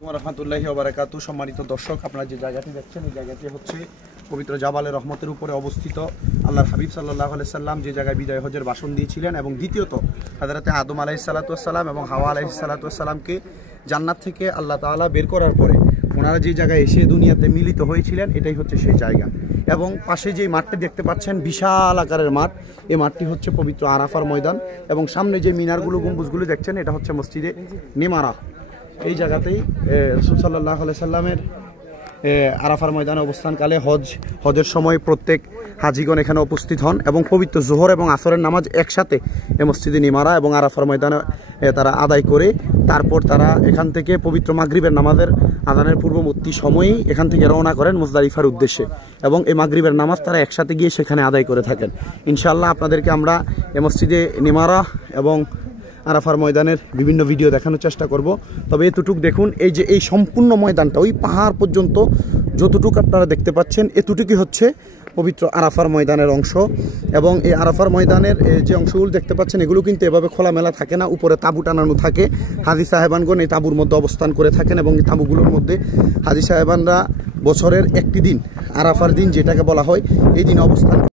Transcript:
রহমতুল্লাহি ওয়া বারাকাতু। সম্মানিত দর্শক, আপনারা যে জায়গাটি দেখছেন এই জায়গাটি হচ্ছে পবিত্র জাবালে রহমতের উপরে অবস্থিত। আল্লাহর হাবিব সাল্লাল্লাহু আলাইহি সাল্লাম যে জায়গায় বিদায় হজের ভাষণ দিয়েছিলেন, এবং দ্বিতীয়ত হযরতে আদম আলাইহিস সালাতু ওয়াস সালাম এবং হাওয়া আলাইহিস সালাতু ওয়াস সালামকে জান্নাত থেকে আল্লাহ তাআলা বের করার পরে ওনারা যে জায়গায় এসে দুনিয়াতে মিলিত হয়েছিলেন, এটাই হচ্ছে সেই জায়গা। এবং পাশে যে মাঠটি দেখতে পাচ্ছেন বিশাল আকারের মাঠ, এই মাঠটি হচ্ছে পবিত্র আরাফার ময়দান। এবং সামনে যে মিনারগুলো গম্বুজগুলো দেখছেন এটা হচ্ছে মসজিদে নেমারা। এই জায়গাতেই রাসূল সাল্লাল্লাহু আলাইহি সাল্লামের আরাফার ময়দানে অবস্থানকালে হজের সময় প্রত্যেক হাজিগণ এখানে উপস্থিত হন এবং পবিত্র জোহর এবং আসরের নামাজ একসাথে এই মসজিদে নিমারা এবং আরাফার ময়দানে তারা আদায় করে তারপর তারা এখান থেকে পবিত্র মাগরিবের নামাজের আজানের পূর্ববর্তী সময়েই এখান থেকে রওনা করেন মুজদালিফার উদ্দেশ্যে, এবং এই মাগরিবের নামাজ তারা একসাথে গিয়ে সেখানে আদায় করে থাকেন। ইনশাআল্লাহ আপনাদেরকে আমরা এই মসজিদে নিমারা এবং আরাফার ময়দানের বিভিন্ন ভিডিও দেখানোর চেষ্টা করব। তবে এতটুক দেখুন, এই যে এই সম্পূর্ণ ময়দানটা ওই পাহাড় পর্যন্ত যতটুকু আপনারা দেখতে পাচ্ছেন এতটুকুই হচ্ছে পবিত্র আরাফার ময়দানের অংশ। এবং এই আরাফার ময়দানের যে অংশগুলো দেখতে পাচ্ছেন এগুলো কিন্তু এভাবে খোলামেলা থাকে না, উপরে তাঁবু টানানো থাকে। হাজী সাহেবানগণ এই তাঁবুর মধ্যে অবস্থান করে থাকেন এবং এই তাঁবুগুলোর মধ্যে হাজী সাহেবানরা বছরের একটি দিন, আরাফার দিন যেটাকে বলা হয়, এই দিন অবস্থান